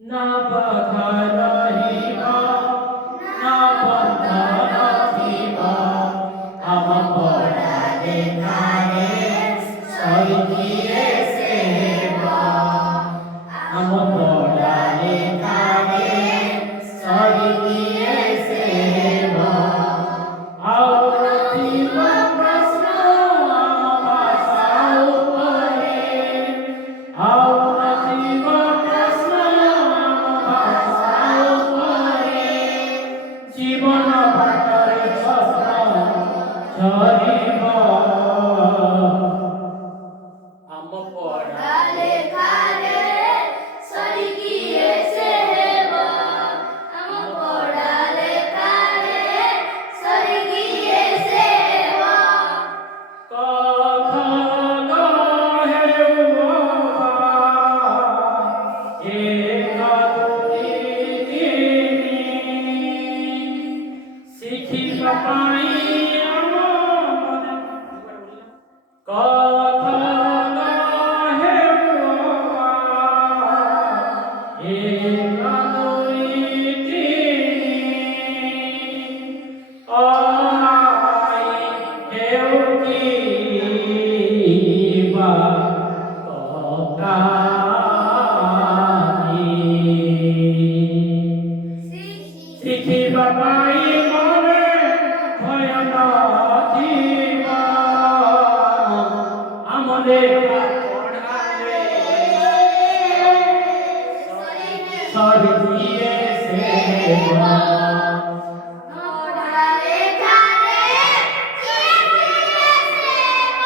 না বাধা রহিব না বন্ধ নথিব আম পড়া লেখারে স্বর্গীয় সেব আম পড়া লেখারে স্বর্গীয় সেব ଆଉ ଥିବ ପ୍ରଶ୍ନ ଆମ ଭାଷା ଉପରେ ଆଉ ନଥିବ ପ୍ରଶ୍ନ ଆମ ଭାଷା ଉପରେ ଜୀବନ ବାଟରେ ସ୍ୱପ୍ନ ଝରିବ ଆମ ପଢ଼ା ଲେଖାରେ ସ୍ୱର୍ଗୀୟ ସେବ ଆମ ପଢ଼ା ଲେଖାରେ ସ୍ୱର୍ଗୀୟ ସେବ କଥା ହେଉ ଏକ ଦୁଇ ତିନି ଶିଖିବା ପାଇଁ ଆମ ମନ କଥା ହେଉ ଏକ ଦୁଇ ତିନି ଆଇ ହେଉ କିବା ତକାରି ଶିଖିବା ପାଇଁ ମନେ ଭୟ ନଥିବ ଆମ ଲେଖା ପଢ଼ାରେ ସ୍ୱର୍ଗୀୟ ସେବା ପଢ଼ା ଲେଖାରେ ସ୍ୱର୍ଗୀୟ ସେବ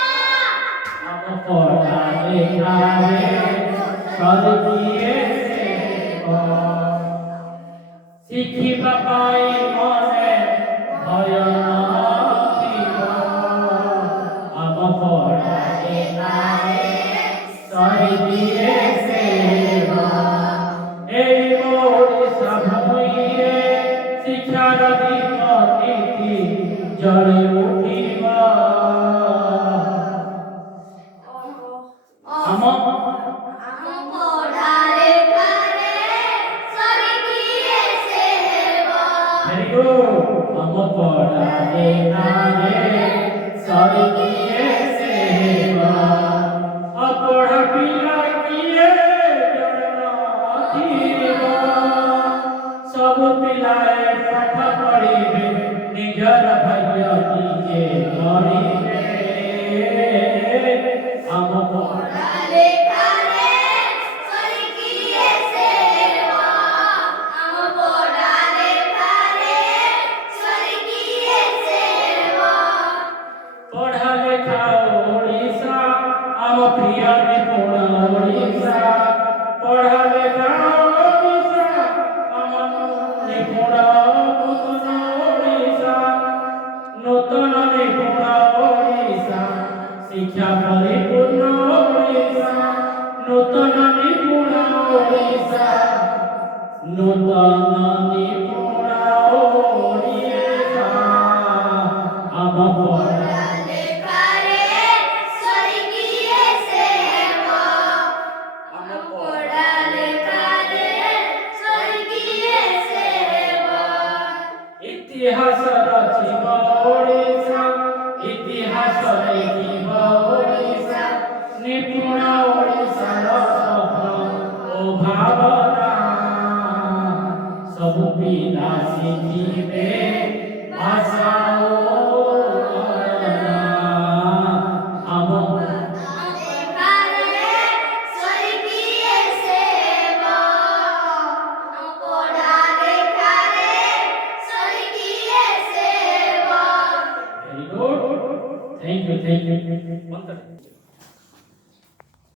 ଆମ ପଢ଼ା ଲେଖାରେ ସ୍ୱର୍ଗୀୟ ସେବା ଶିଖିବା ପାଇଁ ମନେ ଭୟ ନଥିବ ଆମ ପଢ଼ା ଲେଖାରେ ସ୍ୱର୍ଗୀୟ ସେବା এই ଓଡ଼ିଶା ଭୂଇଁରେ ଶିକ୍ଷାର ଦୀପ ନୀତି ଜଳି ଉଠିବ ଆମ ଆମ ପଢ଼ା ଲେଖାରେ ସ୍ୱର୍ଗୀୟ ସେବ ଭେରି ଗୁଡ୍ ଆମ ପଢ଼ା ଲେଖାରେ ସ୍ୱର୍ଗୀୟ ସେବା ଅପଢ଼ା ପିଲା କିଏ ଜଣଥିବ ସବୁ ପିଲାଏ ପାଠ ପଢ଼ିବେ ନିଜର ଭାଗ୍ୟ ନିଜେ ଗଢ଼ିବେ ଆମ ପଢ଼ା ଲେଖାରେ ସ୍ୱର୍ଗୀୟ ସେବ ଆମ ପଢ଼ା ଲେଖାରେ ସ୍ୱର୍ଗୀୟ ସେବ ପଢ଼ା ଲେଖା ଓଡ଼ିଶା ଆମ ପ୍ରିୟ ନିପୁଣ ଓଡ଼ିଶା ପଢ଼ା ଲେଖା ଓଡ଼ିଶା ଆମ ନିପୁଣ ନୂତନ ଓଡ଼ିଶା ନୂତନ ନିପୁଣ ଓଡ଼ିଶା ଶିକ୍ଷା ପରିପୂର୍ଣ୍ଣ ଓଡ଼ିଶା ନୂତନ ନିପୁଣ ଓଡ଼ିଶା ନୂତନ ନିପୁଣ ଓଡ଼ିଶା ଆମ ପଢ଼ା ଲେଖାରେ ସ୍ୱର୍ଗୀୟ ସେବ ଆମ ପଢ଼ା ଲେଖାରେ ସ୍ୱର୍ଗୀୟ ସେବ ଇତିହାସ ରଚିବ ଓଡ଼ିଶା ଇତିହାସ ଲେଖିବ ଓଡ଼ିଶା ନିପୁଣ ଓଡ଼ିଶାର ସ୍ୱପ୍ନ ଓ ଭାବନା ସବୁ ପିଲା ଶିଖିବେ ଭାଷା ଓ ଗଣନା ଆମ ଲେଖାରେ ସ୍ୱର୍ଗୀୟ ସେବ ଆମ ପଢ଼ା ଲେଖାରେ ସ୍ୱର୍ଗୀୟ ସେବ ଭେରି ଗୁଡ୍ ଥ୍ୟାଙ୍କ ୟୁ